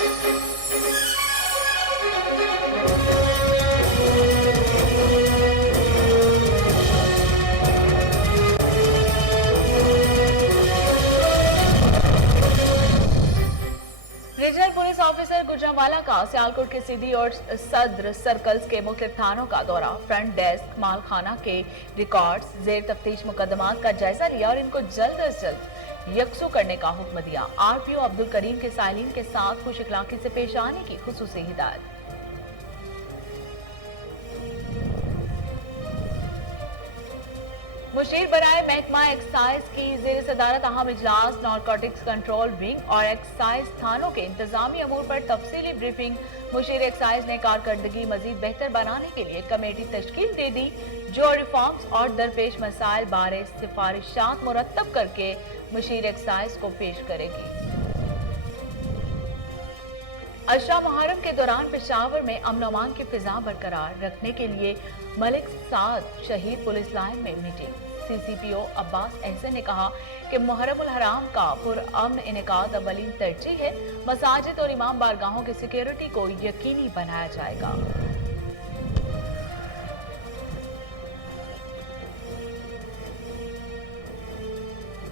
Regional police officer Gujranwala का सियालकोट के सीधी और सद्र सर्कल्स के मुख्तलिफ थानों का दौरा, फ्रंट डेस्क, मालखाना के रिकॉर्ड्स, जेर तफ्तीश मुकदमात का जायजा लिया और इनको जल्द अज जल्द यकसू करने का हुक्म दिया। आरपीओ अब्दुल करीम के साइलिन के साथ खुश इखलाकी से पेश आने की खुसूसी हिदायत। मुशीर बराए महकमा एक्साइज की जेर सदारत अहम इजलास नारकोटिक्स कंट्रोल विंग और एक्साइज थानों के इंतजामी अमूर पर तफसीली ब्रीफिंग। मुशीर एक्साइज ने कारकर्दगी मजीद बेहतर बनाने के लिए कमेटी तश्कील दे दी, जो रिफॉर्म्स और दरपेश मसाइल बारे सिफारिशात मुरतब करके मुशीर एक्साइज को पेश करेगी। अशरा मुहर्रम के दौरान पेशावर में अमन अमान की फिजा बरकरार रखने के लिए मलिक साद शहीद पुलिस लाइन में मीटिंग। सीसीपीओ अब्बास एहसन ने कहा कि मुहर्रमुल हराम का पुरअमन इनेकाद अवलीन तरजीह है। मसाजिद और इमाम बारगाहों की सिक्योरिटी को यकीनी बनाया जाएगा।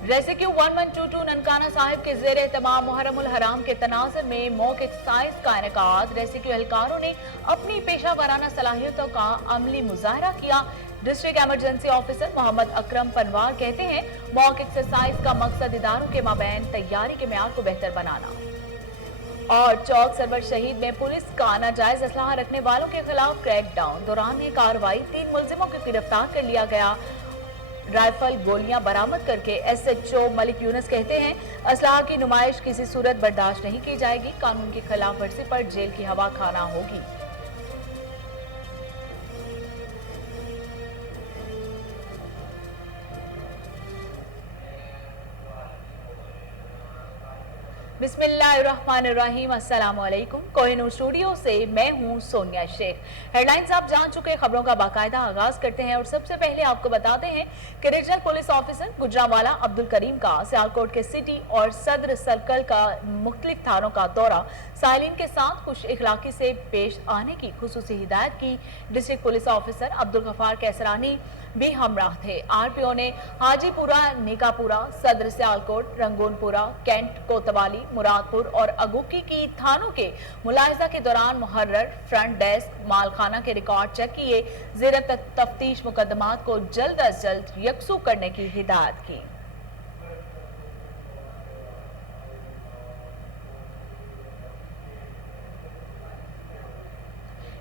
रेस्क्यू 1122 ननकाना साहिब के जेर एहतमाम मुहर्रमुल हराम के तनाज़ुर में मॉक एक्सरसाइज का इनेकाद। रेस्क्यू एहलकारों ने अपनी पेशा वाराना सलाहियतों का अमली मुजाहरा किया। District emergency officer Muhammad Akram Panwar कहते हैं, मॉक एक्सरसाइज का मकसद इदारों के माबैन तैयारी के मेयार को बेहतर बनाना और चौक सरवर शहीद में पुलिस का नाजायज असलाह रखने वालों के खिलाफ क्रैक डाउन। दौरान कार्रवाई 3 मुलजिमों को गिरफ्तार कर लिया गया। राइफल गोलियां बरामद करके एसएचओ मलिक यूनुस कहते हैं, असलाह की नुमाइश किसी सूरत बर्दाश्त नहीं की जाएगी। कानून की खिलाफ वर्जी पर जेल की हवा खाना होगी। बिस्मिल्लाहिर्रहमानिर्रहीम, अस्सलामु अलैकुम। कोहिनूर स्टूडियो से मैं हूं सोनिया शेख। हेडलाइंस आप जान चुके, खबरों का बाकायदा आगाज करते हैं और सबसे पहले आपको बताते हैं कि regional police officer Gujranwala Abdul Karim का सियालकोट के सिटी और सद्र सर्कल का मुख्तलिफ थानों का दौरा, साइलिन के साथ खुश इखलाकी से पेश आने की खुसूसी हिदायत की। District police officer Abdul Ghaffar Qaisrani भी हमराह थे। आरपीओ ने हाजीपुरा, निकापुरा, सद्र सियालकोट, रंगूनपुरा, कैंट, कोतवाली, मुरादपुर और अगुकी की थानों के मुलाहिजा के दौरान मुहर्रर, फ्रंट डेस्क, मालखाना के रिकॉर्ड चेक किए। ज़ेर तफ्तीश मुकदमात को जल्द अज जल्द यकसू करने की हिदायत की।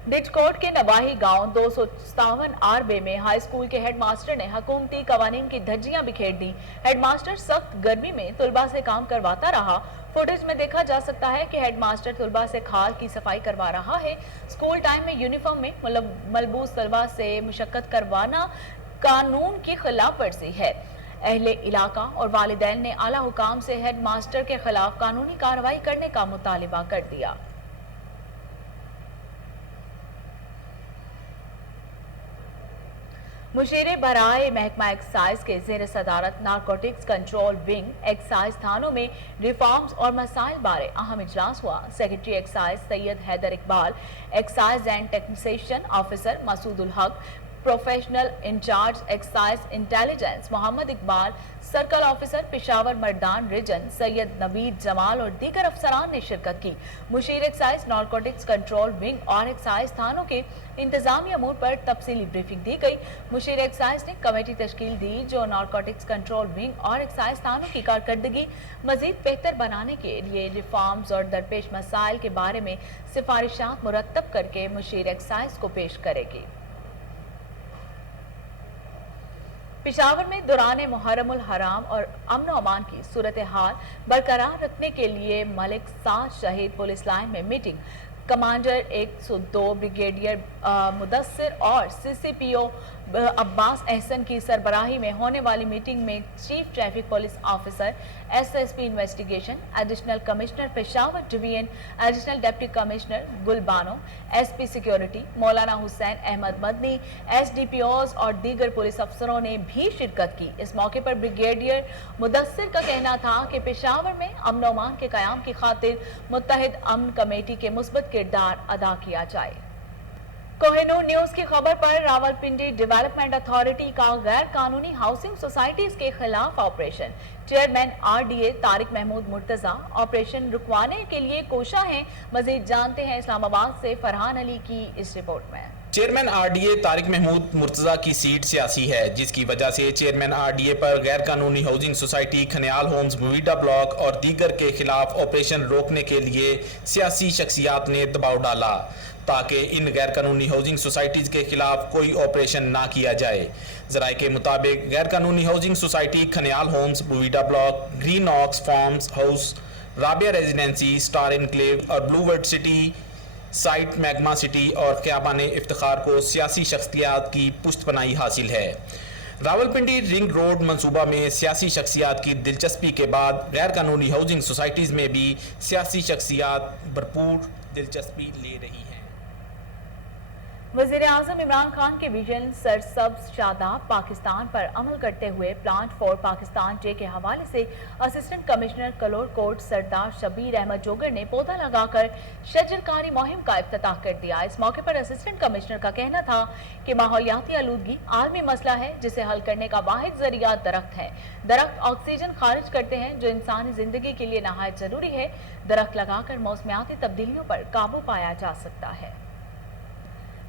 डिचकोट के नवाही गांव 257 आरबे में हाई स्कूल के हेडमास्टर ने हुकूमती कवानीन की धज्जियां बिखेर दी। हेडमास्टर सख्त गर्मी में तुलबा से काम करवाता रहा। फुटेज में देखा जा सकता है कि हेडमास्टर तुलबा से खाल की सफाई करवा रहा है। स्कूल टाइम में यूनिफॉर्म में मलबूस तलबा से मुशक्कत करवाना कानून की खिलाफ वर्जी है। अहले इलाका और वालिदैन ने आला हुकाम से हेडमास्टर के खिलाफ कानूनी कार्रवाई करने का मुतालिबा कर दिया। मुशीर बराए महकमा एक्साइज के जेर सदारत नारकोटिक्स कंट्रोल विंग एक्साइज थानों में रिफॉर्म्स और मसाइल बारे अहम इजलास हुआ। Secretary excise Syed Haider Iqbal, excise and taxation officer Masoodul Haq, professional incharge excise intelligence Mohammad Iqbal, circle officer Peshawar Mardan region Syed Naveed Jamal और दीगर अफसरान ने शिरकत की। मुशीर एक्साइज नारकोटिक्स कंट्रोल विंग और एक्साइज थानों के इंतजामी अमूर पर तफसीली ब्रीफिंग दी गई। मुशीर एक्साइज ने कमेटी तश्कील दी, जो नारकोटिक्स कंट्रोल विंग और एक्साइज थानों की कारकर्दगी मजीद बेहतर बनाने के लिए रिफॉर्म्स और दरपेश मसाइल के बारे में सिफारिशात मुरतब करके मुशीर एक्साइज को पेश करेगी। पेशावर में दौरान मुहर्रमुल हराम और अमन अमान की सूरत हाल बरकरार रखने के लिए मलिक साद शहीद पुलिस लाइन में मीटिंग। कमांडर 102 ब्रिगेडियर मुदस्सिर और सीसीपीओ अब्बास एहसन की सरबराही में होने वाली मीटिंग में chief traffic police officer SSP investigation, additional commissioner Peshawar division, additional deputy commissioner Gulbano, SP security मौलाना हुसैन अहमद मदनी, एसडीपीओज और दीगर पुलिस अफसरों ने भी शिरकत की। इस मौके पर ब्रिगेडियर मुदस्सिर का कहना था कि पेशावर में अमन और अमान के कयाम की खातिर मुत्तहिद अमन कमेटी के मुस्बत किरदार अदा किया जाए। कोहिनूर न्यूज की खबर पर रावलपिंडी डेवलपमेंट अथॉरिटी का गैर कानूनी हाउसिंग सोसाइटीज के खिलाफ operation. Chairman RDA Tariq Mahmood Murtaza operation रुकवाने के लिए कोशा हैं। मजीद जानते हैं इस्लामाबाद से फरहान अली की इस रिपोर्ट में। चेयरमैन आरडीए तारिक महमूद मुर्तजा की सीट सियासी है, जिसकी वजह से चेयरमैन आरडीए पर गैर कानूनी हाउसिंग सोसाइटी खनियाल होम्स बुवीडा ब्लॉक और दीगर के खिलाफ ऑपरेशन रोकने के लिए सियासी शख्सियात ने दबाव डाला ताकि इन गैर कानूनी हाउसिंग सोसाइटीज के खिलाफ कोई ऑपरेशन ना किया जाए। जराये के मुताबिक गैर कानूनी हाउसिंग सोसाइटी खनियाल होम्स बुवीडा block, green oaks farms house, Rabia residency, star enclave और boulevard city site magma city और क़याबान इफ्तिखार को सियासी शख्सियात की पुष्टपनाही हासिल है। रावलपिंडी रिंग रोड मंसूबा में सियासी शख्सियात की दिलचस्पी के बाद गैर कानूनी हाउसिंग सोसाइटीज़ में भी सियासी शख्सियात भरपूर दिलचस्पी ले रही हैं। वज़ीर आज़म इमरान खान के विजन सरसब्ज शादाब पाकिस्तान पर अमल करते हुए प्लांट फॉर पाकिस्तान डे के हवाले से असिस्टेंट कमिश्नर कलोर कोट सरदार शबीर अहमद जोगर ने पौधा लगाकर शजरकारी मुहिम का इफ्तिताह कर दिया। इस मौके पर असिस्टेंट कमिश्नर का कहना था कि माहौलियाती आलूदगी आलमी मसला है, जिसे हल करने का वाहिद जरिया दरख्त है। दरख्त ऑक्सीजन खारिज करते हैं जो इंसानी जिंदगी के लिए नहायत जरूरी है। दरख्त लगाकर मौसमियाती तब्दीलियों पर काबू पाया जा सकता है।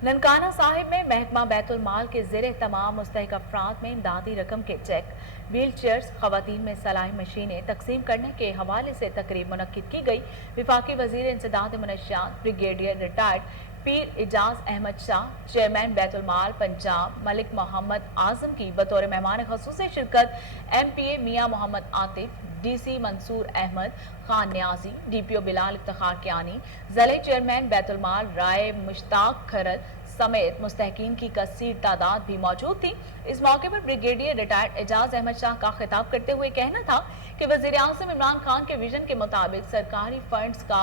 ननकाना साहिब में महकमा बैतुल माल के ज़ेरे तमाम मुस्तहिक अफराद में इमदादी रकम के चेक, व्हील चेयर्स, खवातीन में सलाई मशीनें तकसीम करने के हवाले से तकरीब मुनक्किद की गई। विफाकी वजीर इंसदाद मुनशियात ब्रिगेडियर रिटायर्ड पीर इजाज अहमद शाह, चेयरमैन बैतुल माल पंजाब मलिक मोहम्मद आजम की बतौर मेहमान खसूसी शिरकत MPA मियाँ मोहम्मद आतिफ, DC मंसूर अहमद खान न्याजी, DPO बिलाल इफ्तिखार कियानी, ज़िले चेयरमैन बैतुल माल राय मुश्ताक खरल समेत मुस्तहकीन की कसीर तादाद भी मौजूद थी। इस मौके पर ब्रिगेडियर रिटायर्ड एजाज अहमद शाह का खिताब करते हुए कहना था कि वज़ीर आज़म इमरान खान के विजन के मुताबिक सरकारी फंड्स का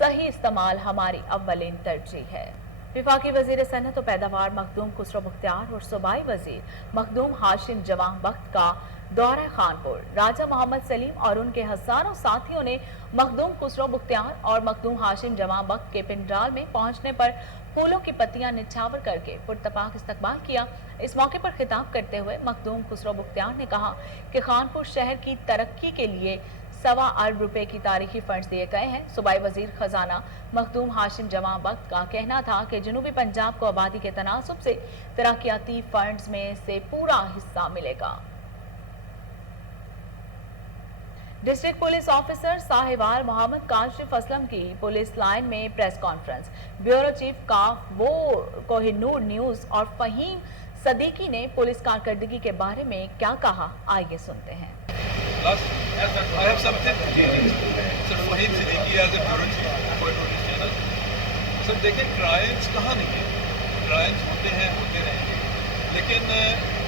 सही इस्तेमाल हमारी अव्वलीन तरजीह है। विफाकी वजीर सनत और पैदावार मखदूम खुसरो मुख्तियार और सूबाई वजीर मखदूम हाशिम जवां बख्त का दौरा खानपुर। राजा मोहम्मद सलीम और उनके हजारों साथियों ने मखदूम खुसरो मुख्तियार और मखदूम हाशिम जवां बख्त के पिंडाल में पहुंचने पर फूलों की पत्तियां निछावर करके पुरतपाक इस्तकबाल किया। इस मौके पर खिताब करते हुए मखदूम खुसरो मुख्तियार ने कहा कि खानपुर शहर की तरक्की के लिए 1.25 अरब रुपए की तारीखी फंड्स दिए गए हैं। सूबाई वजीर खजाना मखदूम हाशिम जवां बख्त का कहना था कि जनूबी पंजाब को आबादी के तनासुब से तरक्याती फंड्स में से पूरा हिस्सा मिलेगा। District police officer Sahiwal Muhammad Kashif Aslam की पुलिस लाइन में प्रेस कॉन्फ्रेंस। ब्यूरो चीफ का वो कोहिनूर न्यूज और फहीम सदीकी ने पुलिस कारकर्दगी के बारे में क्या कहा, आइए सुनते हैं। देखिए क्राइम्स कहाँ नहीं है, क्राइम्स होते हैं, होते रहेंगे, लेकिन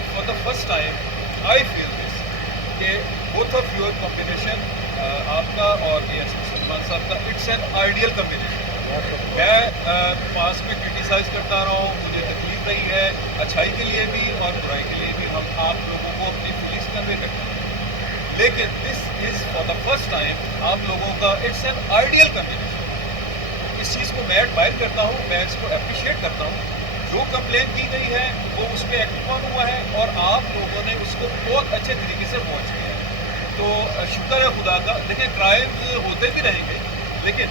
for the first time I feel this कि बोथ ऑफ योर कॉम्बिनेशन, आपका और ASP सलमान साहब का, इट्स एन आइडियल कॉम्बिनेशन। मैं पास में क्रिटिसाइज करता रहा हूँ, मुझे तकलीफ रही है, अच्छाई के लिए भी और बुराई के लिए भी हम आप लोगों को अपनी फीलिंग्स कन्वे करते हैं, लेकिन this is for the first time आप लोगों का इट्स एन आइडियल कॉम्बिनेशन। इस चीज़ को मैं एडमायर करता हूँ, मैं इसको अप्रिशिएट करता हूँ। जो कंप्लेन की गई है वो उस पर एक्ट ऑन हुआ है और आप लोगों ने उसको बहुत अच्छे तरीके से वॉच किया है, तो शुक्र है खुदा का। देखिए क्राइम्स होते भी रहेंगे, लेकिन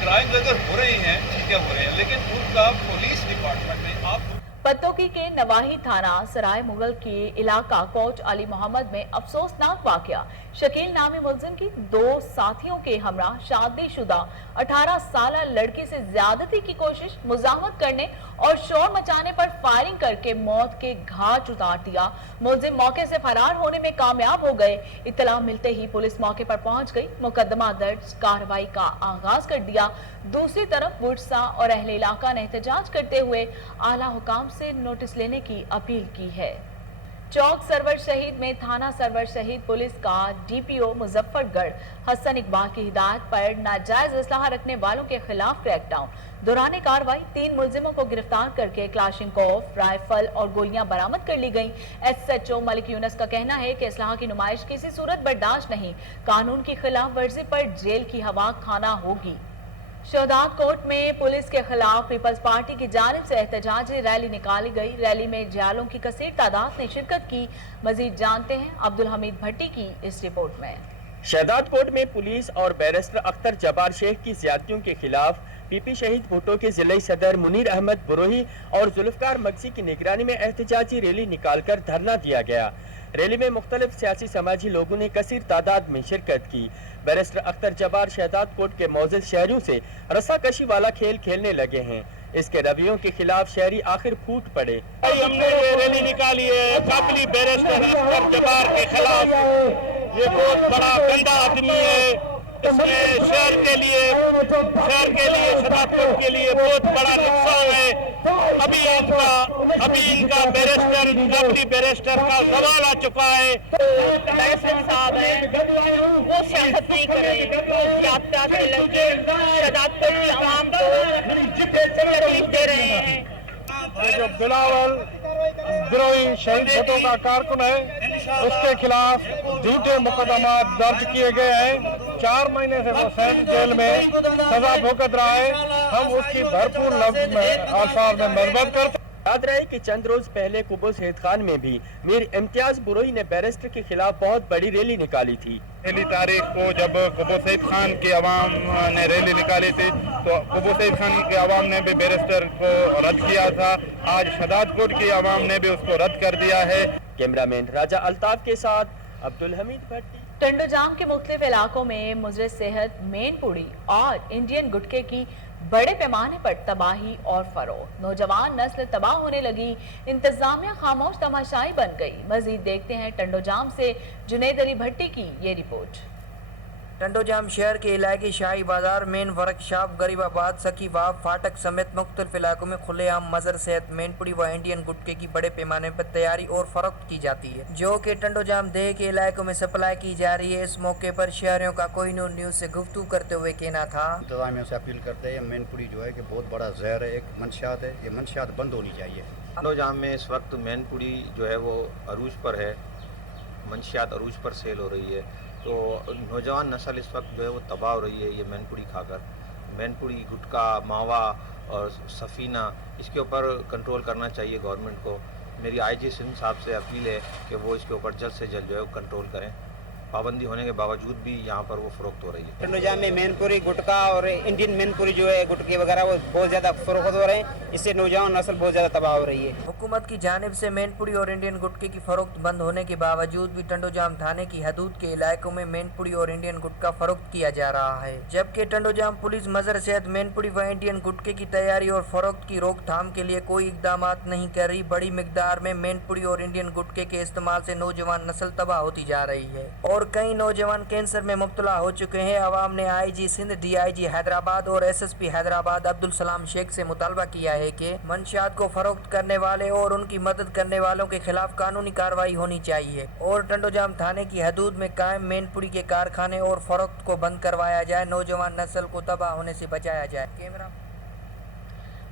क्राइम्स अगर हो रहे हैं, ठीक है, हो रहे हैं, लेकिन उनका पुलिस डिपार्टमेंट में आप पत्तोकी के नवाही थाना सराय मुगल के इलाका कोच अली मोहम्मद में अफसोसनाक वाकया। शकील नामी मुलजिम की 2 साथियों के हमरा शादीशुदा 18 साला लड़की से ज्यादती की कोशिश, मुजाहमत करने और शोर मचाने पर फायरिंग करके मौत के घाट उतार दिया। मुलजिम मौके से फरार होने में कामयाब हो गए। इत्तला मिलते ही पुलिस मौके पर पहुंच गई, मुकदमा दर्ज, कार्रवाई का आगाज कर दिया। दूसरी तरफ वुडसा और अहले इलाका ने एहतजाज करते हुए आला हुकाम से नोटिस लेने की अपील की है। चौक सरवर शहीद में थाना सरवर शहीद पुलिस का डीपीओ मुजफ्फरगढ़ हसन इकबाल की हिदायत पर नाजायज असलाह रखने वालों के खिलाफ क्रैकडाउन। दौरान कार्रवाई 3 मुलजिमों को गिरफ्तार करके क्लाशिंकोव, राइफल और गोलियां बरामद कर ली गईं। एसएचओ मलिक यूनस का कहना है कि असलाह की नुमाइश किसी सूरत बर्दाश्त नहीं, कानून की खिलाफ वर्जी पर जेल की हवा खाना होगी। शहदाद कोर्ट में पुलिस के खिलाफ पीपल्स पार्टी की जानिब से एहतजाजी रैली निकाली गई। रैली में जालों की कसीर तादाद ने शिरकत की। मजीद जानते हैं अब्दुल हमीद भट्टी की इस रिपोर्ट में। शहदाद कोर्ट में पुलिस और बैरिस्टर अख्तर जब्बार शेख की ज्यादतियों के खिलाफ पीपी शहीद भुट्टो के जिला सदर मुनीर अहमद बुरोही और जुल्फकार मगसी की निगरानी में एहतजाजी रैली निकालकर धरना दिया गया। रैली में मुख्तलिफ सियासी समाजी लोगों ने कसीर तादाद में शिरकत की। बैरिस्टर अख्तर जब्बार शहदाद कोर्ट के मौजूद शहरियों से रस्साकशी वाला खेल खेलने लगे हैं। इसके रवैयों के खिलाफ शहरी आखिर फूट पड़े। हमने ये रैली निकाली है काबिल बैरिस्टर अख्तर जब्बार के खिलाफ। ये बहुत बड़ा गंदा आदमी है। इसने शहर के लिए शहदाद कोर्ट के लिए बहुत बड़ा नुकसान है। अभी इनका बैरिस्टर काबिल बैरिस्टर का सवाल आ चुका है। बैरिस्टर साहब हैं वो सियासत नहीं कर रहे, वो जागता से लगे शहदाद कोर्ट के आवाम को तकलीफ दे रहे हैं। जो बिलावल विद्रोही शहीद भुट्टो का कारकुन है उसके खिलाफ झूठे मुकदमा दर्ज किए गए हैं। 4 महीने से वो सैंत जेल में सजा भुगत रहा है। हम उसकी भरपूर अल्फाज में मदद करते। याद रहे कि चंद रोज पहले कुबो सैयद खान में भी मीर इम्तियाज बुरोही ने बैरिस्टर के खिलाफ बहुत बड़ी रैली निकाली थी। पहली तारीख को जब कुबो सैयद खान की आवाम ने रैली निकाली थी तो कुबो सैयद खान की आवाम ने भी बैरिस्टर को रद्द किया था। आज शहदाद कोर्ट की आवाम ने भी उसको रद्द कर दिया है। कैमरामैन राजा अल्ताफ के साथ अब्दुल हमीद भट्टी। टंडोजाम के मुख्तलिफ इलाकों में मुजरे सेहत, मेनपुरी और इंडियन गुटके की बड़े पैमाने पर तबाही और फरोख्त। नौजवान नस्ल तबाह होने लगी, इंतजामिया खामोश तमाशाई बन गई। मजीद देखते हैं टंडोजाम से जुनैद अली भट्टी की ये रिपोर्ट। टंडोजाम शहर के इलाके शाही बाजार, मेन वर्कशॉप, गरीबाबाद, सखीबाब, फाटक समेत मुख्तलिफ इलाकों में खुलेआम मजर सेहत, मेनपुरी व इंडियन गुटके की बड़े पैमाने पर तैयारी और फरोख्त की जाती है, जो कि टंडोजाम देह के इलाकों में सप्लाई की जा रही है। इस मौके पर शहरियों का कोहिनूर न्यूज से गुफ्तगू करते हुए कहना था। इंतजामिया से अपील करते हैं, मेनपुरी जो है कि बहुत बड़ा जहर है, एक मंशियात है, ये मंशियात बंद होनी चाहिए। टंडोजाम में इस वक्त मेनपुरी जो है वो अरूज पर है, मंशियात अरूज पर सेल हो रही है। तो नौजवान नस्ल इस वक्त जो है वो तबाह हो रही है ये मेनपुरी खाकर। मेनपुरी, गुटका, मावा और सफ़ीना, इसके ऊपर कंट्रोल करना चाहिए गवर्नमेंट को। मेरी आईजी सिंध साहब से अपील है कि वो इसके ऊपर जल्द से जल्द जो है वो कंट्रोल करें। पाबंदी होने के बावजूद भी यहाँ पर वो फरोख्त हो रही है। टंडोजाम में मेनपुरी, गुटका और इंडियन मेनपुरी जो है गुटके वगैरह वो बहुत ज़्यादा फरोख्त हो रहे हैं। इससे नौजवान नस्ल बहुत ज़्यादा तबाह हो रही है। हुकूमत की जानिब से मेनपुरी और इंडियन गुटके की फरोख्त बंद होने के बावजूद भी टंडोजाम थाने की हदूद के इलाकों में मेनपुरी और इंडियन गुटका फरोख्त किया जा रहा है, जबकि टंडोजाम पुलिस मजर सेहत, मेनपुरी व इंडियन गुटके की तैयारी और फरोख्त की रोकथाम के लिए कोई इकदाम नहीं कर रही। बड़ी मिकदार में मेनपुरी और इंडियन गुटके के इस्तेमाल से नौजवान नस्ल तबाह होती जा रही है और कई नौजवान कैंसर में मुब्तला हो चुके हैं। अवाम ने आईजी सिंध, डीआईजी हैदराबाद और एसएसपी हैदराबाद अब्दुल सलाम शेख से मुतालबा किया है कि मंशियात को फरोख्त करने वाले और उनकी मदद करने वालों के खिलाफ कानूनी कार्रवाई होनी चाहिए और टंडोजाम थाने की हदूद में कायम मेनपुरी के कारखाने और फरोख्त को बंद करवाया जाए, नौजवान नस्ल को तबाह होने से बचाया जाए। कैमरा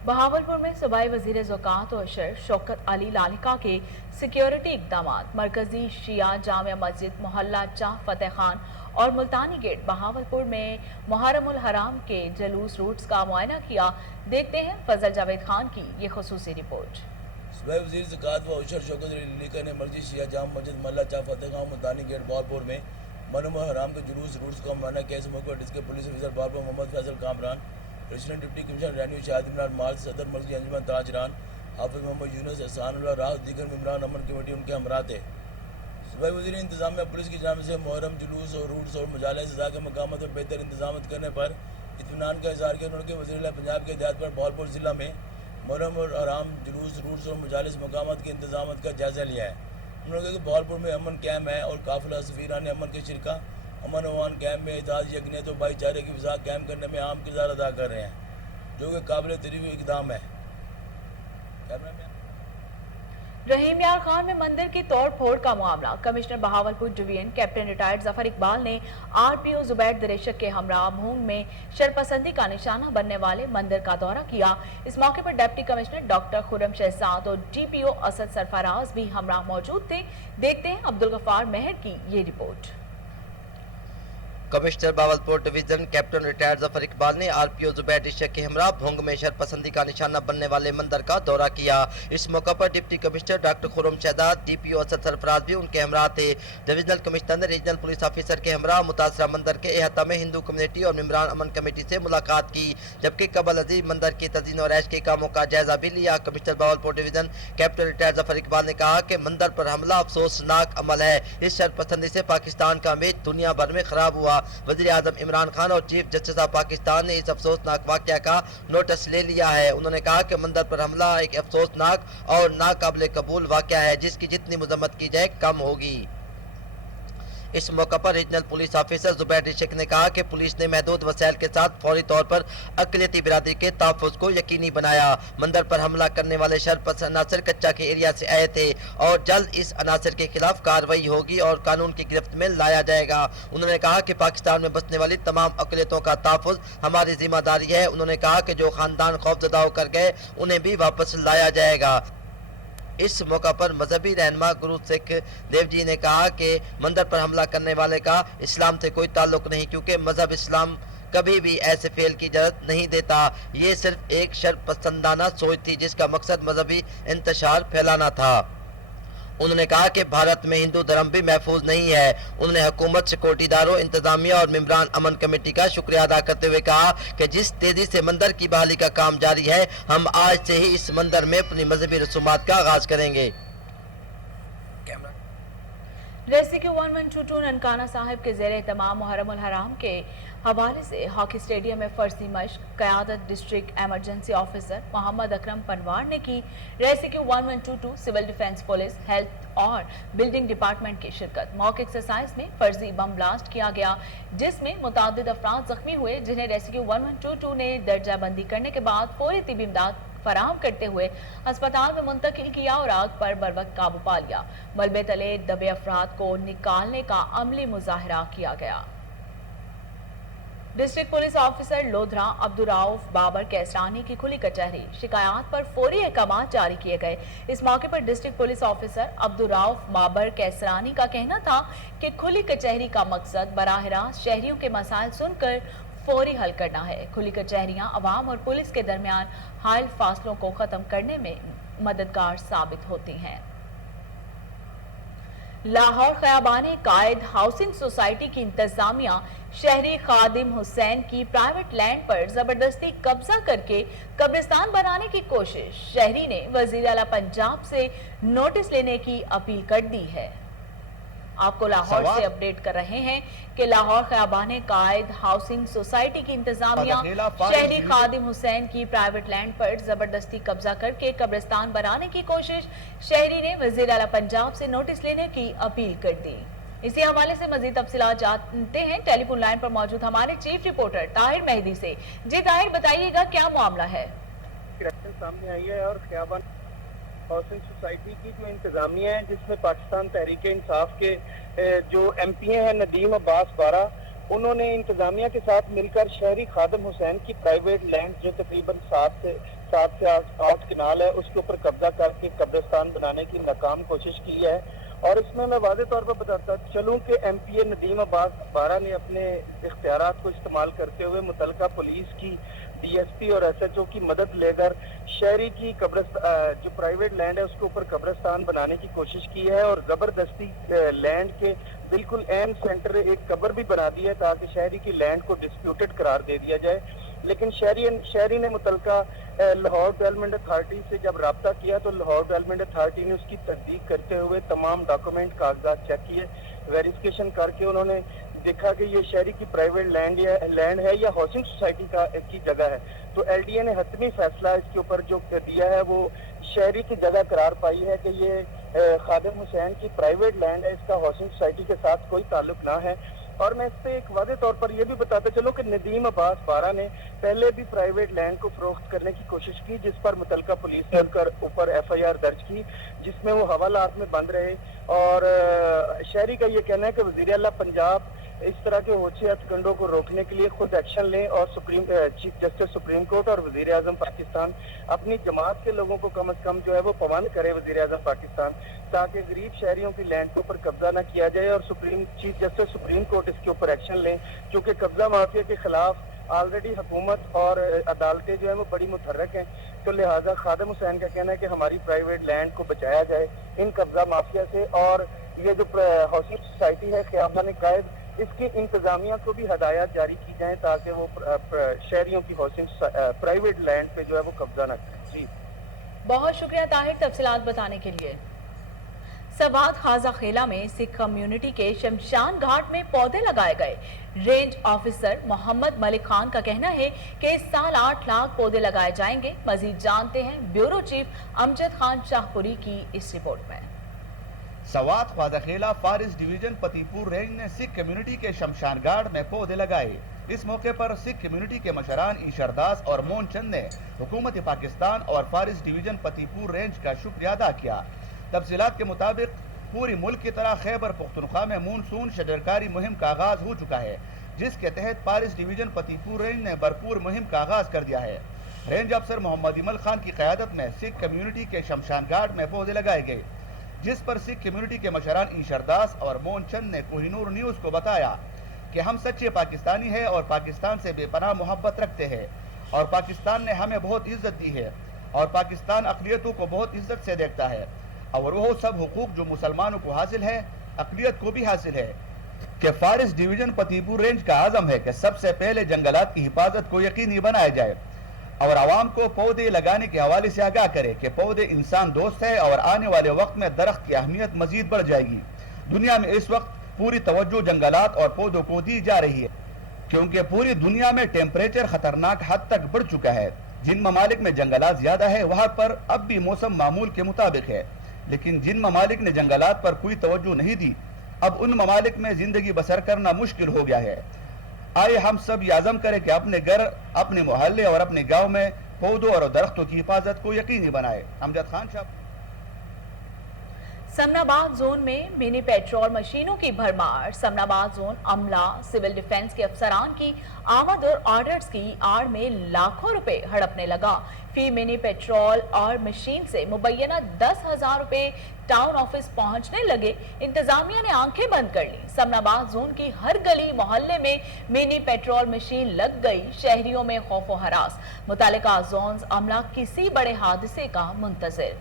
बहावलपुर में सूबाई वजीर ज़कात और अशर शौकत अली लालिका के सिक्योरिटी इकदाम। मरकजी शिया जामिया मस्जिद, मोहल्ला चाह फतेह खान और मुल्तानी गेट बहावलपुर में मुहर्रमुल हराम के जलूस रूट्स का मुआयना किया। देखते हैं फजल जावेद खान की ये खुसूसी रिपोर्ट। सूबाई वजीर ज़कात व अशर शौकत अली लालिका ने मरकजी शिया जामिया मस्जिद, मोहल्ला चाह फतेह खान, मुल्तानी गेट बहावलपुर में मुहर्रमुल हराम के जलूस रूट्स का मुआयना किया। इस मौके पर district police officer Bahawalpur Mohammad Faisal Kamran, president deputy commissioner revenue Shahid Imran माल, सदर मर्जी अंजुमन ताजरान, हाफिज मोहम्मद यूनुस, एहसानुल्लाह राह, दीगर मेंबरान अमन कमेटी उनके हमरा थे। सूबाई वज़ीर इंतजामिया पुलिस की जानिब से मुहर्रम जुलूस और रूट्स और मजालिस सज़ा के मकामात पर बेहतर इंतजाम करने पर इत्मीनान का इज़हार किया। उन्होंने वज़ीर पंजाब के हिदायत पर बहावलपुर ज़िला में मुहर्रम और हराम जुलूस, रूट्स और मजालिस मकामात के इंतजाम का जायज़ा लिया है। उन्होंने कहा कि बहावलपुर में अमन कायम है और काफिला सफ़ीरान अमन के शिरका अमन अमान कायम में इत्तेहाद, यकनीयत और भाईचारे की फ़िज़ा कायम करने में अहम किरदार अदा कर रहे हैं, जो कि काबिल तारीफ़ इक़दाम है। रहीम यार खान में मंदिर की तोड़ फोड़ का मामला। Commissioner Bahawalpur division captain retired Zafar Iqbal ने आरपीओ जुबैर दरेशक के हमरा भूंग में शरपसंदी का निशाना बनने वाले मंदिर का दौरा किया। इस मौके पर deputy commissioner doctor Khurram Shahzad और डीपीओ असद सरफराज भी हमरा मौजूद थे। देखते हैं अब्दुल गफ्फार मेहर की ये report. Commissioner Bahawalpur division captain retired Zafar Iqbal ने आरपीओ जुबैर दरेशक के हमरा भोंग में शरपसंदी का निशाना बनने वाले मंदिर का दौरा किया। इस मौका पर deputy commissioner doctor Khurram Shahzad, DPO Asad Sarfaraz भी उनके हमरा थे। डिविजनल कमिश्नर ने रीजनल पुलिस ऑफिसर के हमरा मुतासरा मंदिर के अहाता में हिंदू कम्युनिटी और मेंबरान अमन कमेटी से मुलाकात की, जबकि कबल अजीज मंदिर की तज़ीन और ऐश के कामों का जायजा भी लिया। Commissioner Bahawalpur division captain retired Zafar Iqbal ने कहा कि मंदिर पर हमला अफसोसनाक अमल है। इस शरपसंदी से पाकिस्तान का इमेज दुनिया भर में खराब हुआ। वज़ीर आज़म इमरान खान और चीफ जस्टिस ऑफ पाकिस्तान ने इस अफसोसनाक वाक़या का नोटिस ले लिया है। उन्होंने कहा कि मंदिर पर हमला एक अफसोसनाक और नाकाबिले कबूल वाक़या है, जिसकी जितनी मजम्मत की जाए कम होगी। इस मौका पर रीजनल पुलिस ऑफिसर जुबैर दरेशक ने कहा कि पुलिस ने महदूद वसाइल के साथ फौरी तौर पर अक़लियती बिरादरी के तहफ़्फ़ुज़ को यकीनी बनाया। मंदिर पर हमला करने वाले शरपसंद अनासर कच्चा के एरिया से आए थे और जल्द इस अनासर के खिलाफ कार्रवाई होगी और कानून की गिरफ्त में लाया जाएगा। उन्होंने कहा कि पाकिस्तान में बसने वाली तमाम अक़लियतों का तहफ़्फ़ुज़ हमारी जिम्मेदारी है। उन्होंने कहा कि जो ख़ानदान खौफज़दा होकर गए उन्हें भी वापस लाया जाएगा। इस मौका पर मजहबी रहनुमा गुरु सिख देव जी ने कहा कि मंदिर पर हमला करने वाले का इस्लाम से कोई ताल्लुक नहीं, क्योंकि मजहब इस्लाम कभी भी ऐसे फेल की इजाज़त नहीं देता। ये सिर्फ एक शरपसंदाना सोच थी जिसका मकसद मजहबी इंतशार फैलाना था। उन्होंने कहा कि भारत में हिंदू धर्म भी महफूज नहीं है। उन्होंने हुकूमत, सिक्योरिटी इदारों, इंतजामिया और मेंबरान अमन कमेटी का शुक्रिया अदा करते हुए कहा कि जिस तेजी से मंदिर की बहाली का काम जारी है, हम आज से ही इस मंदिर में अपनी मजहबी रसूमात का आगाज करेंगे। रेस्क्यू 1122 ननकाना साहिब के ज़ेरे तमाम मुहर्रमुल हराम के हवाले से हॉकी स्टेडियम में फर्जी मश्क क़यादत district emergency officer Muhammad Akram Panwar ने की। Rescue 1122 civil defence, police, health और बिल्डिंग डिपार्टमेंट की शिरकत। मॉक एक्सरसाइज में फर्जी बम ब्लास्ट किया गया, जिसमें मुतादिद अफराद जख्मी हुए, जिन्हें रेस्क्यू 1122 ने दर्जाबंदी करने के बाद फौरी तिबी इमदाद फराहम करते हुए अस्पताल में मुंतकिल किया और आग पर बरवक्त काबू पा लिया। मलबे तले दबे अफराद को निकालने का अमली मुजाहरा किया गया। District police officer Lodhran Abdur Rauf Babar Qaisrani की खुली कचहरी, शिकायत पर फौरी अहकाम जारी किए गए। इस मौके पर district police officer Abdur Rauf Babar Qaisrani का कहना था कि खुली कचहरी का मकसद बराह रास्त शहरियों के मसाइल सुनकर फौरी हल करना है। खुली कचहरियां अवाम और पुलिस के दरमियान हायल फासलों को खत्म करने में मददगार साबित होती हैं। लाहौर खयाबाने कायद हाउसिंग सोसाइटी की इंतजामिया शहरी खादिम हुसैन की प्राइवेट लैंड पर जबरदस्ती कब्जा करके कब्रिस्तान बनाने की कोशिश। शहरी ने वजीर आला पंजाब से नोटिस लेने की अपील कर दी है। आपको लाहौर से अपडेट कर रहे हैं कि लाहौर खयाबाने कायद हाउसिंग सोसाइटी की इंतजामिया शहरी खादिम हुसैन की प्राइवेट लैंड पर जबरदस्ती कब्जा करके कब्रिस्तान बनाने की कोशिश। शहरी ने वजीर आला पंजाब से नोटिस लेने की अपील कर दी। इसी हवाले से मजीद तफसीलात जानते हैं टेलीफोन लाइन पर मौजूद हमारे चीफ रिपोर्टर ताहिर मेहदी से। जी ताहिर, बताइएगा क्या मामला है? सामने आई है और खयाबान हाउसिंग सोसाइटी की जो इंतजामिया है, जिसमें पाकिस्तान तहरीक इंसाफ के जो एमपी हैं नदीम अब्बास बारा, उन्होंने इंतजामिया के साथ मिलकर शहरी खादिम हुसैन की प्राइवेट लैंड जो तकरीबन 7 से 8 कनाल है, उसके ऊपर कब्जा करके कब्रिस्तान बनाने की नाकाम कोशिश की है। और इसमें मैं वाज़ेह तौर पर बताता चलूँ कि एमपीए नदीम अब्बास बारा ने अपने इख्तियारात को इस्तेमाल करते हुए मुतलका पुलिस की, डीएसपी और एसएचओ की मदद लेकर शहरी की जो प्राइवेट लैंड है उसके ऊपर कब्रिस्तान बनाने की कोशिश की है और जबरदस्ती लैंड के बिल्कुल एन सेंटर एक कब्र भी बना दी है ताकि शहरी की लैंड को डिस्प्यूटेड करार दे दिया जाए। लेकिन शहरी ने मुतलका लाहौर डेवलपमेंट अथॉरिटी से जब रब्ता किया तो लाहौर डेवलपमेंट अथॉरिटी ने उसकी तस्दीक करते हुए तमाम डॉक्यूमेंट कागजात चेक किए, वेरिफिकेशन करके उन्होंने देखा कि ये शहरी की प्राइवेट लैंड है या हाउसिंग सोसाइटी की जगह है। तो एलडीए ने हतमी फैसला इसके ऊपर जो दिया है वो शहरी की जगह करार पाई है कि ये खादिम हुसैन की प्राइवेट लैंड है, इसका हाउसिंग सोसाइटी के साथ कोई ताल्लुक ना है। और मैं इस पे एक वादे तौर पर यह भी बताते चलूं कि नदीम अब्बास बारा ने पहले भी प्राइवेट लैंड को फरोख्त करने की कोशिश की, जिस पर मुतलका पुलिस ने उनके ऊपर FIR दर्ज की, जिसमें वो हवालात में बंद रहे। और शहरी का ये कहना है कि वज़ीर आला पंजाब इस तरह के होचे हथकंडों को रोकने के लिए खुद एक्शन लें और चीफ जस्टिस सुप्रीम कोर्ट और वज़ीर आज़म पाकिस्तान अपनी जमात के लोगों को कम अज़ कम जो है वो पाबंद करे, वज़ीर आज़म पाकिस्तान, ताकि गरीब शहरियों की लैंड के ऊपर कब्जा न किया जाए। और चीफ जस्टिस सुप्रीम कोर्ट इसके ऊपर एक्शन लें, क्योंकि कब्जा माफिया के खिलाफ ऑलरेडी हुकूमत और अदालतें जो है वो बड़ी मुतहर्रिक हैं। तो लिहाजा खादिम हुसैन का कहना है कि हमारी प्राइवेट लैंड को बचाया जाए इन कब्जा माफिया से। और ये जो हाउसिंग सोसाइटी है क़यामत कायद, इसकी इंतजामिया को भी हदायत जारी की जाए ताकि वो शहरियों की हाउसिंग प्राइवेट लैंड पे जो है वो कब्जा न करें। जी बहुत शुक्रिया ताहिर तफसीलात बताने के लिए। सवात खाजा खेला में सिख कम्युनिटी के शमशान घाट में पौधे लगाए गए। रेंज ऑफिसर मोहम्मद मलिक खान का कहना है कि इस साल 8 लाख पौधे लगाए जाएंगे। मजीद जानते हैं ब्यूरो चीफ अमजद खान शाहपुरी की इस रिपोर्ट में। सवात ख्वाजा खेला फारिस डिवीजन पतिपुर रेंज ने सिख कम्युनिटी के शमशान घाट में पौधे लगाए। इस मौके पर सिख कम्युनिटी के मशरान ईशरदास और मोन चंद ने हुकूमत पाकिस्तान और फारिस डिवीजन पतिपुर रेंज का शुक्रिया अदा किया। तफसीलात के मुताबिक पूरी मुल्क की तरह खैबर पख्तूनख्वा में मानसून शजरकारी मुहिम का आगाज हो चुका है, जिसके तहत फारिस डिवीजन पतिपुर रेंज ने भरपूर मुहिम का आगाज कर दिया है। रेंज अफसर मोहम्मद इमल खान की क़यादत में सिख कम्युनिटी के शमशान घाट में पौधे लगाए गए, जिस पर सिख कम्युनिटी के मशरान ईशरदास और मोन चंद ने कोहिनूर न्यूज़ को बताया कि हम सच्चे पाकिस्तानी हैं और पाकिस्तान से बेपनाह मोहब्बत रखते हैं और पाकिस्तान ने हमें बहुत इज्जत दी है और पाकिस्तान अक़लियतों को बहुत इज्जत से देखता है और वो सब हुकूक जो मुसलमानों को हासिल है अक़लियत को भी हासिल है। कि फारिस डिवीजन पतिपुर रेंज का आज़म है कि सबसे पहले जंगलात की हिफाजत को यकीनी बनाया जाए और आवाम को पौधे लगाने के हवाले से आगाह करे कि पौधे इंसान दोस्त है और आने वाले वक्त में दरख्त की अहमियत मजीद बढ़ जाएगी। दुनिया में इस वक्त पूरी तवज्जो जंगलात और पौधों को दी जा रही है, क्योंकि पूरी दुनिया में टेम्परेचर खतरनाक हद तक बढ़ चुका है। जिन ममालिक में जंगलात ज्यादा है वहाँ पर अब भी मौसम मामूल के मुताबिक है, लेकिन जिन ममालिक ने जंगलात पर कोई तवज्जो नहीं दी, अब उन ममालिक में जिंदगी बसर करना मुश्किल हो गया है। आइए हम सब ये आज़म करें कि अपने घर, अपने मोहल्ले और अपने गांव में पौधों और दरख्तों की हिफाजत को यकीनी बनाए। अमजद खान साहब। समनाबाद जोन में मिनी पेट्रोल मशीनों की भरमार। समनाबाद जोन अमला, सिविल डिफेंस के अफसरान की आमद और ऑर्डर्स की आड़ में लाखों रुपए हड़पने लगा। फी मिनी पेट्रोल और मशीन से मुबैना 10,000 रुपए टाउन ऑफिस पहुंचने लगे। इंतजामिया ने आंखें बंद कर ली। समनाबाद जोन की हर गली मोहल्ले में मिनी पेट्रोल मशीन लग गई। शहरियों में खौफो हरास। मुतालिका जोन अमला किसी बड़े हादसे का मुंतजिर।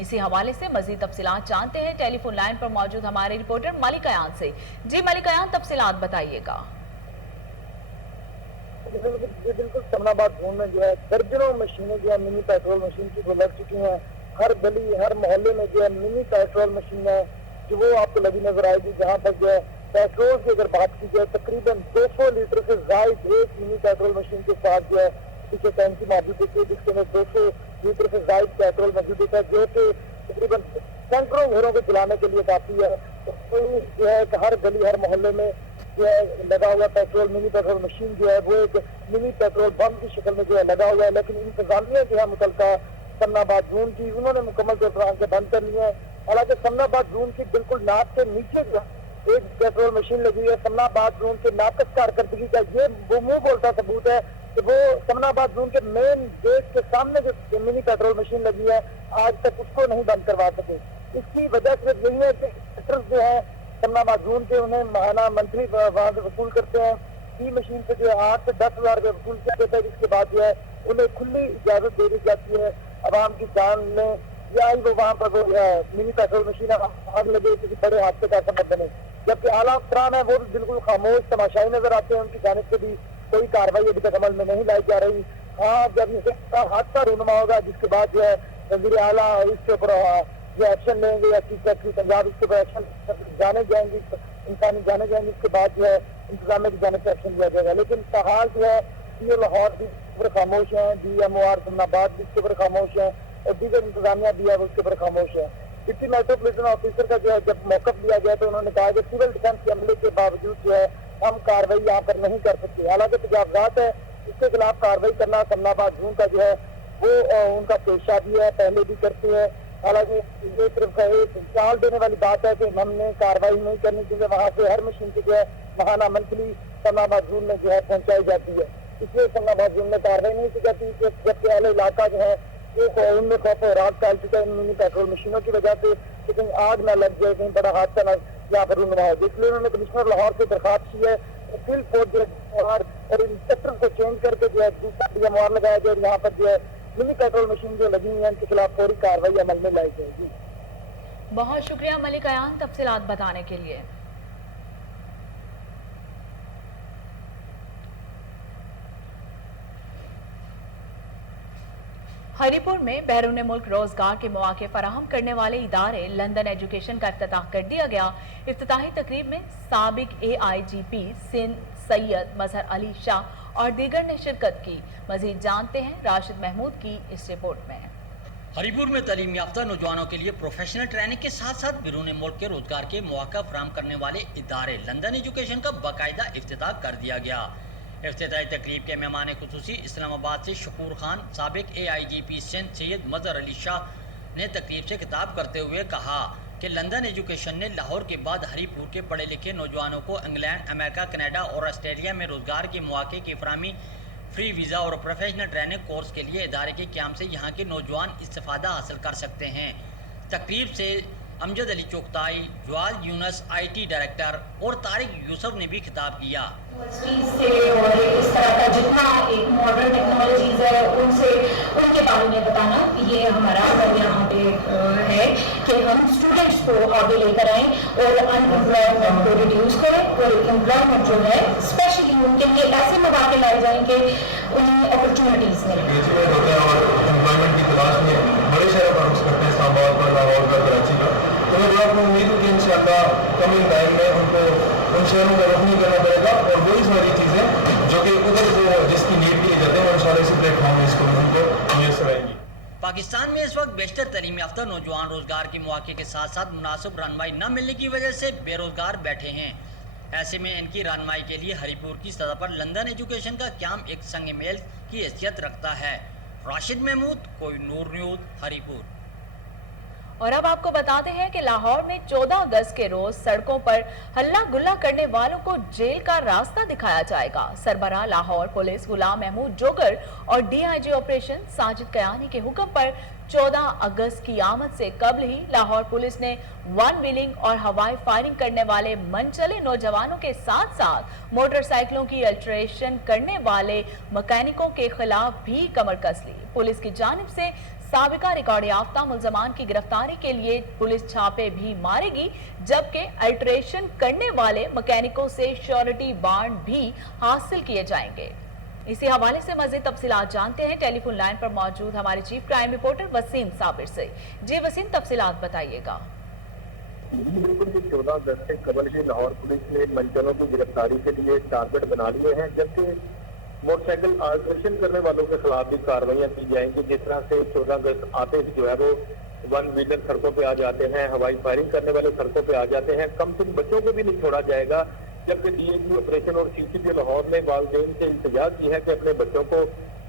इसी हवाले से मजीद तफसीलात जानते हैं टेलीफोन लाइन पर मौजूद हमारे रिपोर्टर मलिक अयान से। जी मलिक अयान, तफसीलात बताइएगा। बिल्कुल समनाबाद जोन में जो है दर्जनों मशीनें जो है मिनी पेट्रोल मशीन की वो लग चुकी हैं। हर गली हर मोहल्ले में जो है मिनी पेट्रोल मशीन है जो वो आपको लगी नजर आएगी, जहाँ पर जो है पेट्रोल की अगर बात की जाए तकरीबन 200 लीटर से जायद एक मिनी पेट्रोल मशीन के साथ जो है पीछे टैंकी मौजूद है, जिसके में 200 लीटर से जायद पेट्रोल मौजूद है, जो कि तकरीबन सैकड़ों घरों को चलाने के लिए काफी है। तो जो है हर गली हर मोहल्ले में जो है लगा हुआ पेट्रोल मिनी पेट्रोल मशीन जो है वो एक मिनी पेट्रोल बम की शक्ल में जो है लगा हुआ है। लेकिन इंतजामिया जो है मुतलका समनाबाद जोन की उन्होंने मुकम्मल तौर पर आंखें बंद कर ली है। हालांकि समनाबाद जोन की बिल्कुल नाक के नीचे जो एक पेट्रोल मशीन लगी हुई है। समनाबाद जोन के नाकस कारकर्दगी का ये वो मुंह बोलता सबूत है कि वो समनाबाद जोन के मेन गेट के सामने जो मिनी पेट्रोल मशीन लगी है आज तक उसको नहीं बंद करवा सके। इसकी वजह सिर्फ यही है कि जो है समनाबाद जोन के उन्हें महाना मंत्री वहाँ से वसूल करते हैं। ई मशीन से जो है 8 से 10,000 रुपये वसूल किया जाता है, जिसके बाद जो है उन्हें खुली इजाजत दे दी जाती है आवाम की जान में, या वो वहाँ पर वो मिनी पेट्रोल मशीन आग लगे किसी बड़े हादसे का सबब बने। जबकि आला अफसरान है वो भी बिल्कुल खामोश तमाशाई नजर आते हैं, उनकी जानिब से भी कोई कार्रवाई अभी तक अमल में नहीं लाई जा रही। हाँ, जब इसका हादसा रूनुमा होगा जिसके बाद जो है वज़ीर आला इसके ऊपर जो एक्शन लेंगे या चीफ सेक्रेटरी पंजाब इसके ऊपर एक्शन जाने जाएंगे, इंसानी जाने जाएंगे, इसके बाद जो है इंतजामिया की जानिब से एक्शन लिया जाएगा। लेकिन फिलहाल जो है सीओ लाहौर भी इसके ऊपर खामोश है, DMOR समनाबाद भी इसके ऊपर खामोश है और दीगर इंतजामिया भी है उसके ऊपर खामोश है। डिप्टी मेट्रोपॉलिटन ऑफिसर का जो है जब मौक़िफ़ लिया गया तो उन्होंने कहा कि सिविल डिफेंस के अमले के बावजूद जो है हम कार्रवाई यहाँ पर नहीं कर सकते। हालांकि तजावजात है इसके खिलाफ कार्रवाई करना कमलाबाद जोन का जो है वो उनका पेशा भी है, पहले भी करते हैं। हालांकि ये सिर्फ एक चाल देने वाली बात है कि हमने कार्रवाई नहीं करनी चाहिए, वहाँ से हर मशीन की जो है महाना मंथली कमलाबाद जोन में जो है पहुँचाई जाती है, इसलिए कमलाबाद जोन में कार्रवाई नहीं की जाती। जबकि अहले इलाका जो है उनमें खौफ रात फैल चुका है मिनी पेट्रोल मशीनों की वजह से, कि कहीं आग न लग जाए, कहीं बड़ा हादसा न यहाँ पर रुक रहा है। इसलिए उन्होंने कमिश्नर लाहौर से दरखास्त की है फील्ड फोर्स और इंस्पेक्टर को चेंज करके जो है दूसरा DMR लगाया जाए, यहाँ पर जो है मिनी पेट्रोल मशीन जो लगी हुई है उनके खिलाफ फौरी कार्रवाई अमल में लाई जाएगी। बहुत शुक्रिया मलिक अयान तफसीलात बताने के लिए। हरीपुर में बैरून मुल्क रोजगार के मौके फराहम करने वाले इदारे लंदन एजुकेशन का इफ्तिताह कर दिया गया। इफ्तिताही तकरीब में साबिक AIGP सिंध सैयद मजहर अली शाह और दीगर ने शिरकत की। मजीद जानते हैं राशिद महमूद की इस रिपोर्ट में। हरीपुर में तालीम याफ्ता नौजवानों के लिए प्रोफेशनल ट्रेनिंग के साथ साथ बैरून मुल्क के रोजगार के मौका फराहम करने वाले इदारे लंदन एजुकेशन का बाकायदा इफ्तिताह कर दिया गया। इफ्तिताही तकरीब के मेहमान खुसूसी इस्लामाबाद से शकूर खान, साबिक AIGP सिंध सैयद मजहर अली शाह ने तकरीब से खिताब करते हुए कहा कि लंदन एजुकेशन ने लाहौर के बाद हरीपुर के पढ़े लिखे नौजवानों को इंग्लैंड, अमेरिका, कनाडा और ऑस्ट्रेलिया में रोजगार के मौके की फराहमी, फ्री वीज़ा और प्रोफेशनल ट्रेनिंग कोर्स के लिए इदारे के क़याम से यहाँ के नौजवान इस्तिफ़ादा हासिल कर सकते हैं। तकरीब से अमजद अली चोकताई, जवाद यूनस IT डायरेक्टर और तारिक यूसुफ ने भी खिताब किया। से और इस तरह का जितना एक मॉडर्न टेक्नोलॉजीज है उनसे उनके बारे में बताना, ये हमारा यहाँ पे है कि हम स्टूडेंट्स को आगे लेकर आएँ और अनएम्प्लॉयमेंट को रिड्यूस करें और एम्प्लॉयमेंट जो है स्पेशली उनके लिए ऐसे मौके लाए जाएँ कि उन्हें अपॉर्चुनिटीज़ मिलें। एम्प्लॉयमेंट की तलाश में बड़े शहरों पर फोकस करते हैं, इस्लामाबाद का, लाहौर का, कराची का। तो मैं बड़ा उम्मीद हूँ कि इंशाअल्लाह कमिंग टाइम में उनको उन शहरों का रुख नहीं करना पड़ेगा और वही सारी चीज़ें जो कि उधर जो जिसकी नीड के लिए जाते हैं इंशाअल्लाह इसी प्लेटफॉर्म में इसको उनको मुयसर आएंगी। पाकिस्तान में इस वक्त बेशतर तालीम याफ्ता नौजवान रोजगार के मौके के साथ साथ मुनासिब रहनुमाई न मिलने की वजह से बेरोजगार बैठे हैं। ऐसे में इनकी रहनुमाई के लिए हरीपुर की सतह पर लंदन एजुकेशन का क़याम एक संग मेल की हैसियत रखता है। राशिद महमूद, कोहिनूर न्यूज़, हरीपुर। और अब आपको बताते हैं कि लाहौर में 14 अगस्त के रोज सड़कों पर हल्ला गुल्ला करने वालों को जेल का रास्ता दिखाया जाएगा। सरबराह लाहौर पुलिस गुलाम महमूद जोगर और DIG ऑपरेशन साजिद कयानी के हुक्म पर 14 अगस्त की आमद से कबल ही लाहौर पुलिस ने वन व्हीलिंग और हवाई फायरिंग करने वाले मनचले नौजवानों के साथ साथ मोटरसाइकिलों की अल्ट्रेशन करने वाले मैकेनिकों के खिलाफ भी कमर कस ली। पुलिस की जानिब से साबिका रिकॉर्ड याफ्ता मुल्जमान की गिरफ्तारी के लिए पुलिस छापे भी मारेगी, जबकि अल्ट्रेशन करने वाले मैकेनिकों से श्योरिटी बॉन्ड भी हासिल किए जाएंगे। इसी हवाले से मजीद तफसीलात जानते हैं टेलीफोन लाइन पर मौजूद हमारे chief crime reporter Waseem Sabir से। जी वसीम, तफसीलात बताइएगा। बिल्कुल 14 अगस्त से कबल ही लाहौर पुलिस ने मनचलों की गिरफ्तारी के लिए टारगेट बना लिए हैं, जबकि मोटरसाइकिल अल्ट्रेशन करने वालों के खिलाफ भी कार्रवाइयाँ की जाएंगी। जिस तरह से 14 अगस्त आते ही जो है वो वन व्हीलर सड़कों पे आ जाते हैं, हवाई फायरिंग करने वाले सड़कों पे आ जाते हैं, कम से कम बच्चों को भी नहीं छोड़ा जाएगा। जबकि DIG ऑपरेशन और CCP लाहौर ने वालिदैन से इल्तिजा की है कि अपने बच्चों को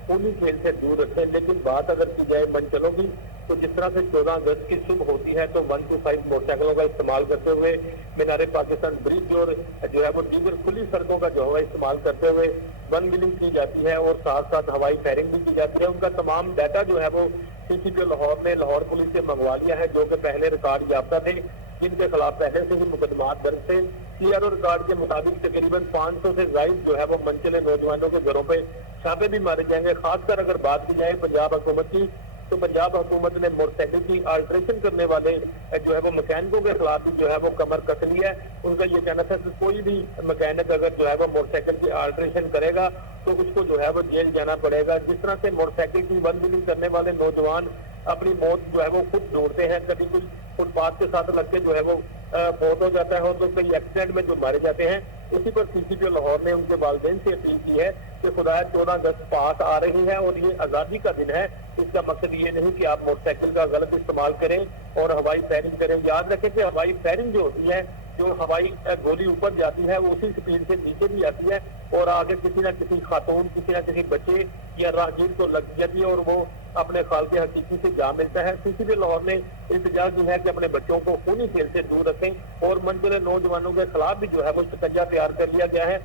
खूनी खेल से दूर रखें। लेकिन बात अगर की जाए मनचलों की, तो जिस तरह से 14 अगस्त की सुबह होती है तो 125 मोटरसाइकिलों का इस्तेमाल करते हुए मीनारे पाकिस्तान ब्रिज और जो है वो दीगर खुली सड़कों का जो है इस्तेमाल करते हुए वन व्हीलिंग की जाती है और साथ साथ हवाई फायरिंग भी की जाती है। उनका तमाम डाटा जो है वो CCP लाहौर ने लाहौर पुलिस से मंगवा लिया है, जो कि पहले रिकॉर्ड याफ्ता थे, जिनके खिलाफ पहले से ही मुकदमात दर्ज थे। CRO रिकॉर्ड के मुताबिक तकरीबन 500 से जायद जो है वो मनचले नौजवानों के घरों पे छापे भी मारे जाएंगे। खासकर अगर बात की जाए पंजाब हुकूमत की, तो पंजाब हुकूमत ने मोटरसाइकिल की अल्ट्रेशन करने वाले जो है वो मैकेनिकों के खिलाफ भी जो है वो कमर कस ली है। उनका ये कहना था कि कोई भी मैकेनिक अगर जो है वो मोटरसाइकिल की अल्ट्रेशन करेगा तो उसको जो है वो जेल जाना पड़ेगा। जिस तरह से मोटरसाइकिल की वन व्हीलिंग करने वाले नौजवान अपनी मौत जो है वो खुद ढूंढते हैं, कभी कुछ फुटपाथ के साथ लग के जो है वो फौत हो जाता है तो कई एक्सीडेंट में जो मारे जाते हैं। इसी पर CCP लाहौर ने उनके वालिदैन से अपील की है कि खुदाया 14 अगस्त पास आ रही है और ये आज़ादी का दिन है। इसका मकसद ये नहीं कि आप मोटरसाइकिल का गलत इस्तेमाल करें और हवाई फायरिंग करें। याद रखें कि हवाई फायरिंग जो होती है जो हवाई गोली ऊपर जाती है वो उसी स्पीड से नीचे भी आती है और आगे किसी न किसी खातून, किसी न किसी बच्चे या राहगीर को लग जाती है और वो अपने खाल के हकीकी से जा मिलता है। सीसीबी लाहौर ने इल्तिजा की है कि अपने बच्चों को खूनी खेल से दूर रखें और मंजूर नौजवानों के खिलाफ भी जो है वो शिकंजा तैयार कर लिया गया है।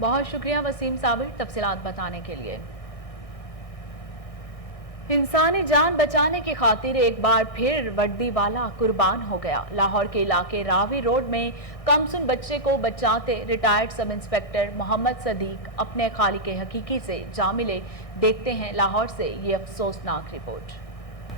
बहुत शुक्रिया वसीम साबिर तफसीलात बताने के लिए। इंसानी जान बचाने की खातिर एक बार फिर वर्दी वाला कुर्बान हो गया। लाहौर के इलाके रावी रोड में कमसुन बच्चे को बचाते retired sub inspector Mohammad Sadiq अपने खालिक के हकीकी से जा मिले। देखते हैं लाहौर से ये अफसोसनाक रिपोर्ट।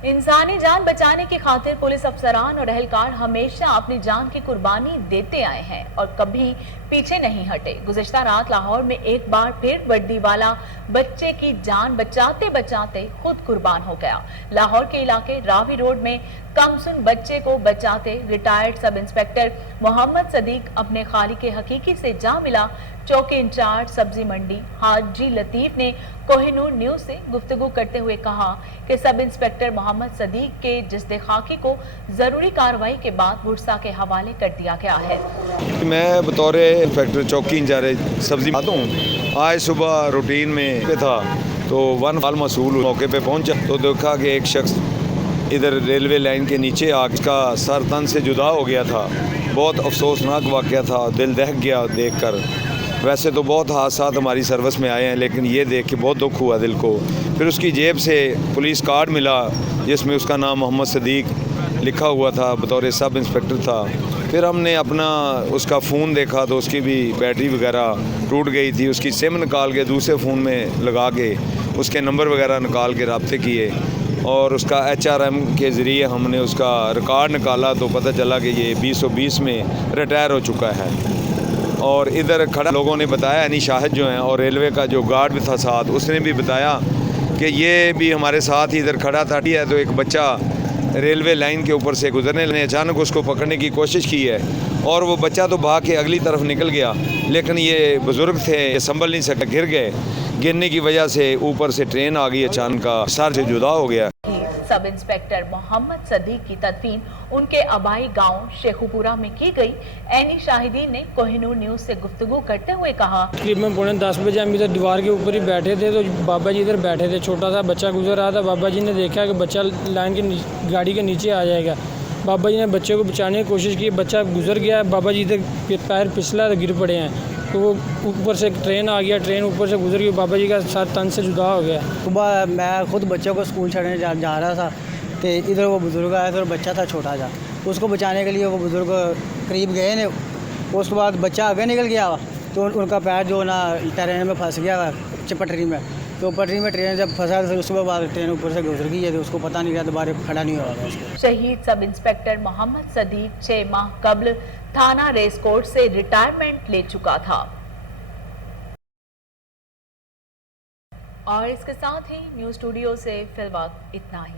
इंसानी जान बचाने की खातिर पुलिस अफसरान और एहलकार हमेशा अपनी जान की कुर्बानी देते आए हैं और कभी पीछे नहीं हटे। गुज़िश्ता रात लाहौर में एक बार फिर वर्दी वाला बच्चे की जान बचाते बचाते खुद कुर्बान हो गया। लाहौर के इलाके रावी रोड में कमसुन बच्चे को बचाते retired sub inspector Mohammad Sadiq अपने खालिक के हकीकी से जा मिला। चौकी इंचार्ज सब्जी मंडी हाजी लतीफ ने कोहिनूर न्यूज से गुफ्तगू करते हुए कहा कि सब इंस्पेक्टर मोहम्मद सदीक के जिस्दे खाकी को जरूरी कार्रवाई के बाद बुरसा के हवाले कर दिया गया है। मैं बतौर इंस्पेक्टर चौकी इंचार्ज सब्जी आता हूँ। आज सुबह रूटीन में पे था तो वन फाल मसूल मौके पे पहुंचा तो देखा कि एक शख्स इधर रेलवे लाइन के नीचे आग का सर तन से जुदा हो गया था। बहुत अफसोसनाक वाक़या था, दिल दहक गया देखकर। वैसे तो बहुत हादसात हमारी सर्विस में आए हैं लेकिन ये देख के बहुत दुख हुआ दिल को। फिर उसकी जेब से पुलिस कार्ड मिला जिसमें उसका नाम मोहम्मद सदीक लिखा हुआ था, बतौर सब इंस्पेक्टर था। फिर हमने अपना उसका फ़ोन देखा तो उसकी भी बैटरी वगैरह टूट गई थी। उसकी सिम निकाल के दूसरे फ़ोन में लगा के उसके नंबर वगैरह निकाल के रब्ते किए और उसका HRM के ज़रिए हमने उसका रिकॉर्ड निकाला तो पता चला कि ये 2020 में रिटायर हो चुका है। और इधर खड़ा लोगों ने बताया, यानी शाहिद जो हैं और रेलवे का जो गार्ड भी था साथ, उसने भी बताया कि ये भी हमारे साथ ही इधर खड़ा था। तो एक बच्चा रेलवे लाइन के ऊपर से गुजरने लगे, अचानक उसको पकड़ने की कोशिश की है और वो बच्चा तो भाग के अगली तरफ निकल गया लेकिन ये बुज़ुर्ग थे, ये संभल नहीं सके, गिर गए। गिरने की वजह से ऊपर से ट्रेन आ गई, अचानक सर से जुदा हो गया। सब इंस्पेक्टर मोहम्मद सदीक की तदफीन उनके आबाई गांव शेखुपुरा में की गई। एनी शाहिदीन ने कोहिनूर न्यूज से गुफ्तगू करते हुए कहा, तकरीबन 9:45 बजे हम इधर दीवार के ऊपर ही बैठे थे तो बाबा जी इधर बैठे थे, छोटा सा बच्चा गुजर रहा था। बाबा जी ने देखा कि बच्चा लाइन के गाड़ी के नीचे आ जाएगा। बाबा जी ने बच्चे को बचाने की कोशिश की, बच्चा गुजर गया। बाबा जी इधर पैर फिसला तो गिर पड़े हैं तो वो ऊपर से ट्रेन आ गया, ट्रेन ऊपर से गुजर गई, बाबा जी का सर तन से जुदा हो गया। सुबह मैं खुद बच्चों को स्कूल छोड़ने जा रहा था तो इधर वो बुज़ुर्ग आया था, बच्चा था छोटा सा, उसको बचाने के लिए वो बुज़ुर्ग करीब गए ने। उसके बाद बच्चा आगे निकल गया तो उनका पैर जो ना ट्रेन में फंस गया पटरी में, तो पटरी में ट्रेन जब फंसा तो उसके बाद ट्रेन ऊपर से गुजर गई है तो उसको पता नहीं गया, दोबारा खड़ा नहीं हुआ था। शहीद सब इंस्पेक्टर मोहम्मद सदीक 6 माह कबल थाना रेस कोर्ट से रिटायरमेंट ले चुका था। और इसके साथ ही न्यूज स्टूडियो से फिलहाल इतना ही।